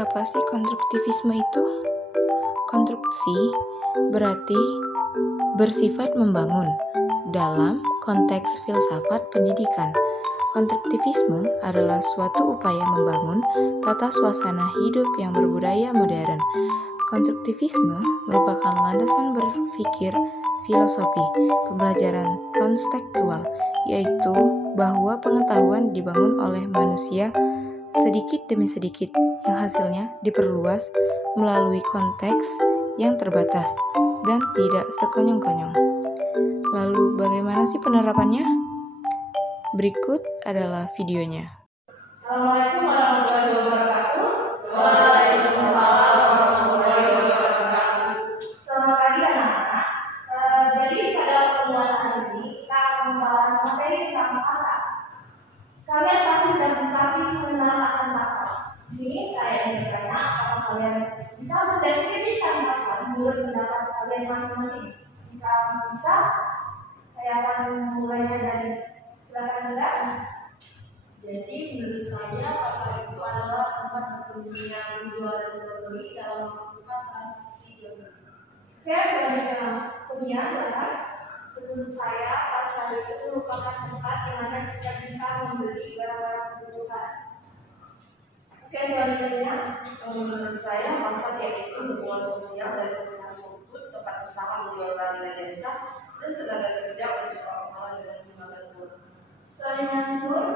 Apa sih konstruktivisme itu? Konstruksi berarti bersifat membangun dalam konteks filsafat pendidikan. Konstruktivisme adalah suatu upaya membangun tata suasana hidup yang berbudaya modern. Konstruktivisme merupakan landasan berpikir filosofi pembelajaran konstekstual, yaitu bahwa pengetahuan dibangun oleh manusia sedikit demi sedikit, yang hasilnya diperluas melalui konteks yang terbatas dan tidak sekonyong-konyong. Lalu bagaimana sih penerapannya? Berikut adalah videonya. Assalamualaikum warahmatullahi wabarakatuh. Waalaikumsalam warahmatullahi wabarakatuh. Selamat pagi anak-anak. Jadi pada pertemuan hari ini kita akan membahas materi tentang pasar. Kalian pasti sudah mengetahui mengenal akan pasar. Di sini saya ingin bertanya apakah kalian bisa mendeskripsikan pasar menurut pendapat kalian masing-masing. Jika bisa, saya akan memulainya dari silakan Anda. Jadi menurut saya pasar itu adalah tempat berkunjungnya menjual dan membeli dalam melakukan transaksi jual beli. Oke, selanjutnya Kumia, silakan. Menurut saya pasar itu merupakan tempat di mana kita bisa membeli barang-barang kebutuhan. Oke, selanjutnya Menurut saya pasar yaitu hubungan sosial dan komunitas rumput, tempat bersama menjual barang dan jasa dan tenaga kerja untuk orang-orang dengan jumlah buruh. selanjutnya Nur.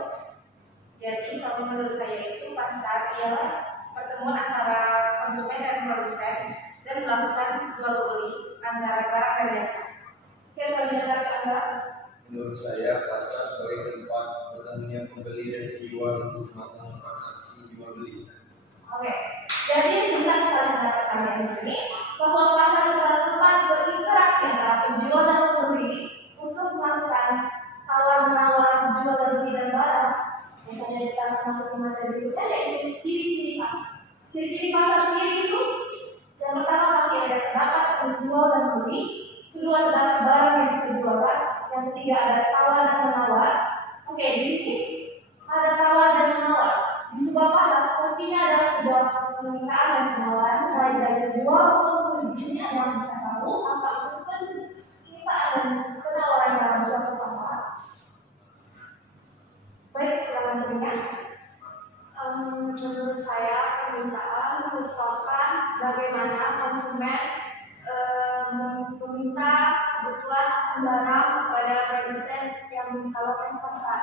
Jadi kalau menurut saya itu pasar ialah pertemuan antara konsumen dan produsen dan melakukan jual beli antara barang dan jasa. Oke, selanjutnya Anda. Menurut saya, pasar sebagai tempat bertemunya pembeli dan penjual untuk melakukan transaksi jual beli. Oke, jadi benar sekali pendapat kalian di sini bahwa pasar adalah tempat berinteraksi antara penjual dan pembeli untuk melakukan tawar-menawar jual dan beli dan barang. Misalnya kita akan masuk ke materi berikutnya yaitu ciri-ciri pasar. Ciri-ciri pasar sendiri itu yang pertama pasti ada terdapat penjual dan beli, kedua terdapat barang yang diperjualkan, yang ketiga ada tawar dan menawar. Oke, di sini ada tawar dan menawar. Di sebuah pasar pastinya ada sebuah permintaan dan penawaran baik dari penjual maupun pembeli. Di sini ada yang bisa tahu apa itu permintaan dan penawaran dalam suatu pasar. Baik, silakan berikutnya. Menurut saya permintaan merupakan bagaimana konsumen meminta kebutuhan akan barang kepada produsen yang menawarkan pasar.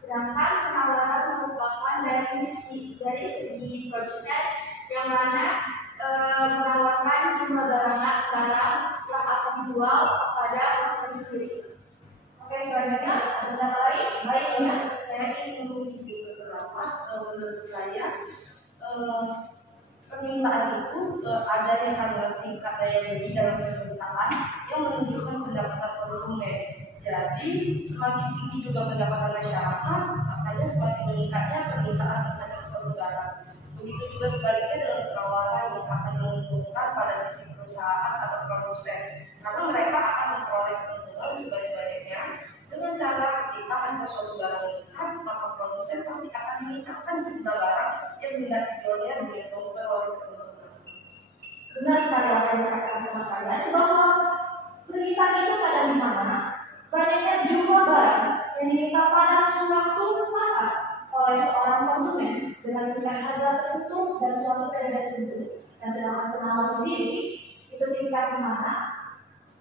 Sedangkan penawaran merupakan dari segi produsen yang mana menawarkan jumlah barang yang akan dijual pada konsumen sendiri. Oke, selanjutnya ada lain? Baiknya saya ingin mengisi beberapa. Menurut saya permintaan itu ada yang adalah tingkat daya beli dalam permintaan yang menunjukkan pendapatan konsumen. Jadi semakin tinggi juga pendapatan masyarakat, makanya semakin meningkatnya permintaan terhadap suatu barang. Begitu juga sebaliknya dalam penawaran yang akan menguntungkan pada sisi perusahaan atau produsen, karena mereka akan memperoleh keuntungan sebanyak-banyaknya dengan cara ketika harga suatu barang meningkat, maka produsen pasti akan meningkatkan jumlah barang yang hendak dijualnya dengan memperoleh keuntungan. Benar sekali apa yang dikatakan teman kalian bahwa permintaan itu ada di mana banyaknya jumlah barang yang diminta pada suatu pasar oleh seorang konsumen dengan tingkat harga tertentu dan suatu periode tertentu. Dan sedangkan penawar sendiri itu tingkat di mana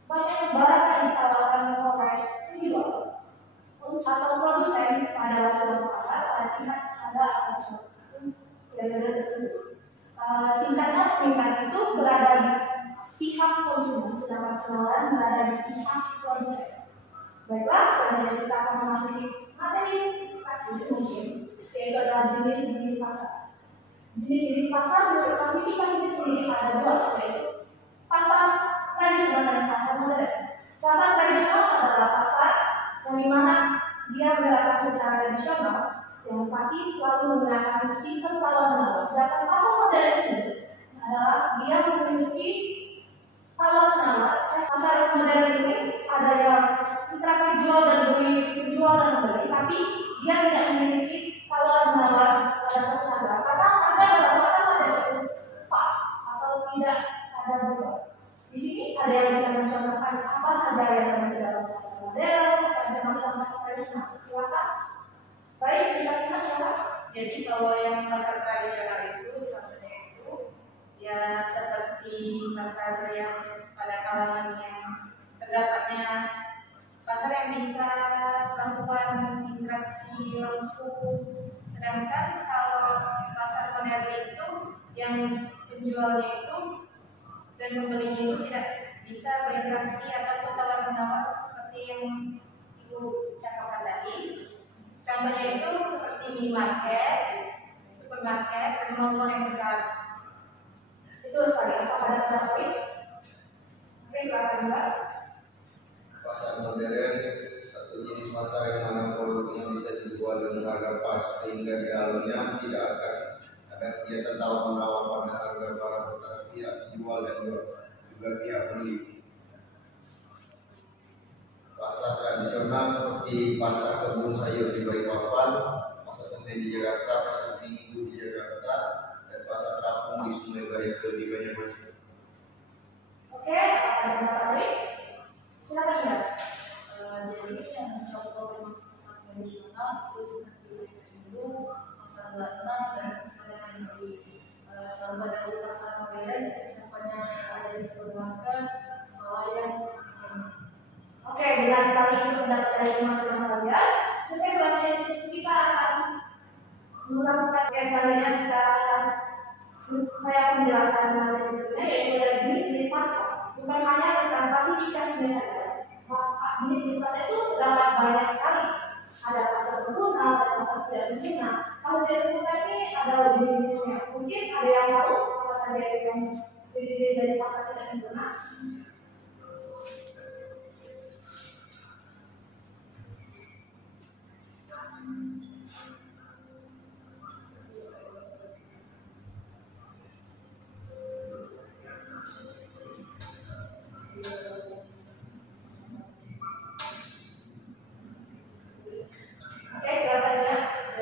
banyaknya barang yang ditawarkan oleh penjual atau produsen pada suatu pasar pada tingkat harga atau suatu periode tertentu. Singkatnya permintaan itu berada di pihak konsumen, sedangkan penawaran berada di pihak produsen. Baiklah, selanjutnya kita akan memasuki materi itu mungkin, yaitu adalah jenis-jenis pasar. Jenis-jenis pasar menurut klasifikasi sendiri ada dua, yaitu pasar tradisional dan pasar modern. Pasar tradisional adalah pasar yang dimana dia bergerak secara tradisional, yang pasti selalu menggunakan sistem tawar-menawar. Sedangkan pasar modern ini adalah dia memiliki tawar-menawar. Pasar modern ini ada yang interaksi jual dan beli, penjual dan membeli, tapi dia tidak memiliki tawar-menawar pada suatu harga. Karena harga dalam pasar modern menggunakan apa saja yang terjadi dalam pasar modern, ada pasar tradisional. Silakan. Baik, bisa kita silakan. Jadi kalau yang pasar tradisional itu contohnya itu ya seperti pasar yang pada kalangan yang terdapatnya pasar yang bisa melakukan interaksi langsung. Sedangkan kalau pasar modern itu yang penjualnya itu dan pembelinya itu tidak bisa berinteraksi atau tawar-menawar seperti yang Ibu cakapkan tadi. Contohnya itu seperti minimarket, supermarket, dan mall yang besar. Itu sekali. Apa ada poin? Oke, silakan Mbak. Pasar modern satu jenis pasar yang mana produknya bisa dijual dengan harga pas sehingga di dalamnya tidak akan ada kegiatan tawar-menawar pada harga barang antara pihak penjual dan juga pihak pembeli. Pasar tradisional seperti pasar kebun sayur di Balikpapan, pasar Senen di Jakarta, pasar Minggu di Jakarta, dan pasar Terapung di Sungai Bayar di Banyumasin. Oke, ada poin? Silakan ya. Jadi yang contoh termasuk pasar tradisional itu seperti pasar Indo, pasar Belanda, dan pasar yang beli. Contoh dari pasar modern itu contohnya ada di supermarket, swalayan. Oke, jelas sekali itu pendapat dari teman-teman kalian. Oke, selanjutnya kita akan melakukan selanjutnya saya akan menjelaskan materi berikutnya yaitu ada jenis pasar. Bukan hanya tentang klasifikasinya saja. Jenis pasar itu dapat banyak sekali. Ada pasar sempurna, ada pasar tidak sempurna. Kalau tidak sempurna ini ada jenis-jenisnya. Mungkin ada yang tahu apa saja yang jenis dari pasar tidak sempurna.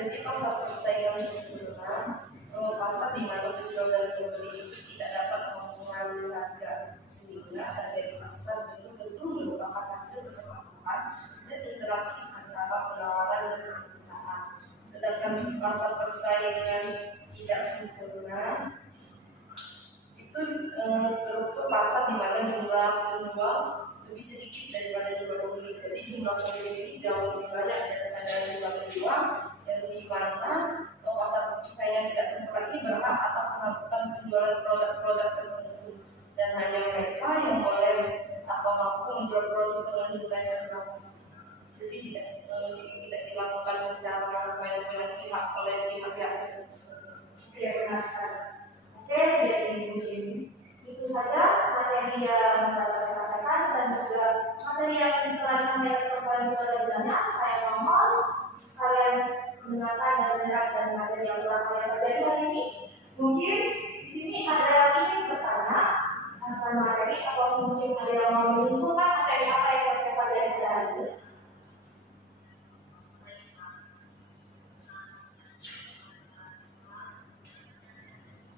Jadi pasar persaingan sempurna, pasar di mana penjual dan pembeli tidak dapat mengurangi harga sehingga harga di pasar betul-betul merupakan hasil kesepakatan dan interaksi antara penawaran dan permintaan. Sedangkan di pasar persaingan tidak sempurna itu struktur pasar di mana jumlah penjual lebih sedikit daripada jumlah pembeli. Jadi jumlah pembeli ini jauh lebih banyak daripada jumlah penjual. Yang di mana pasar persaingan tidak sempurna ini berhak atas melakukan penjualan produk-produk tertentu dan hanya mereka yang boleh atau mampu menjual produk dengan harga yang bagus. Jadi tidak dilakukan secara banyak pihak oleh pihak-pihak tertentu. Oke, benar sekali. Oke, jadi mungkin itu saja materi yang dapat saya sampaikan dan juga materi yang telah disampaikan kepada kita. Saya mohon kalian mendengarkan dan menyerap dari materi yang telah kalian pelajari hari ini. Mungkin di sini ada yang ingin bertanya tentang materi atau mungkin ada yang mau menyimpulkan materi apa yang kita pelajari pada hari ini.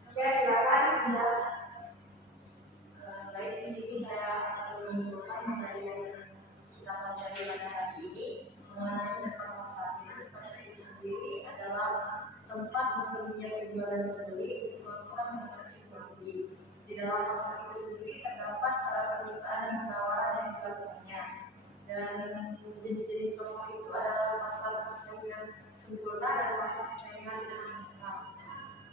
Oke, silakan. Baik, di sini saya akan menyimpulkan materi yang kita pelajari pada hari ini mengenai tentang pasar. Jadi pasar itu sendiri adalah tempat bertemunya penjual dan pembeli melakukan transaksi jual beli. Di dalam pasar itu sendiri terdapat permintaan dan penawaran yang dilakukannya. Dan jenis-jenis pasar itu adalah pasar persaingan sempurna dan pasar persaingan tidak sempurna.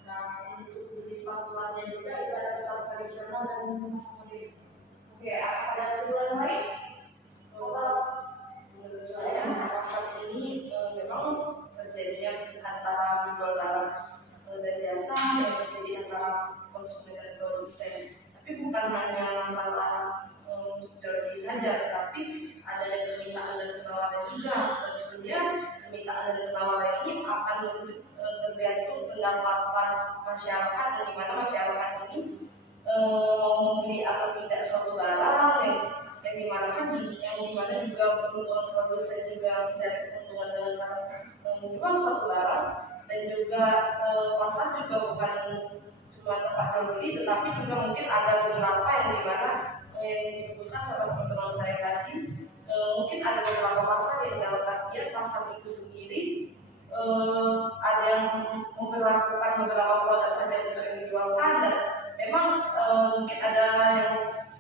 Nah, untuk jenis pasarnya juga itu ada pasar tradisional dan pasar modern. Oke, ada kesimpulan lain? Menurut saya pasar ini memang terjadinya antara penjual barang dan jasa yang terjadi antara konsumen dan produsen. Tapi bukan hanya masalah untuk jual beli saja, tetapi ada permintaan dan penawaran juga. Tentunya permintaan dan penawaran ini akan tergantung pendapatan masyarakat, di mana masyarakat ini membeli atau tidak suatu barang yang dimana juga keuntungan produsen juga mencari keuntungan dengan cara menjual suatu barang, dan juga pasar juga bukan cuma tempat jual beli, tetapi juga mungkin ada beberapa yang dimana yang disebutkan sama teman-teman saya tadi, mungkin ada beberapa pasal yang dalam artian pasal itu sendiri ada yang memperlakukan beberapa produk saja untuk yang dijualkan, dan memang mungkin ada yang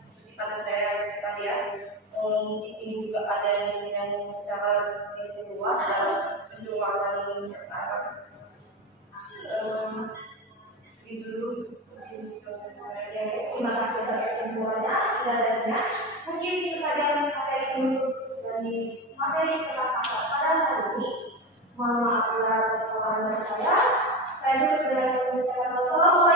sekitar saya kita lihat, mungkin ini juga ada yang secara lebih luas dalam penjualan sekarang. Segitu dulu mungkin saya. Terima kasih atas kesimpulannya dan mungkin itu saja materi dulu dari materi yang telah kita pada hari ini. Mohon maaf bila ada kesalahan dari saya. Saya tutup dengan mengucapkan wassalamualaikum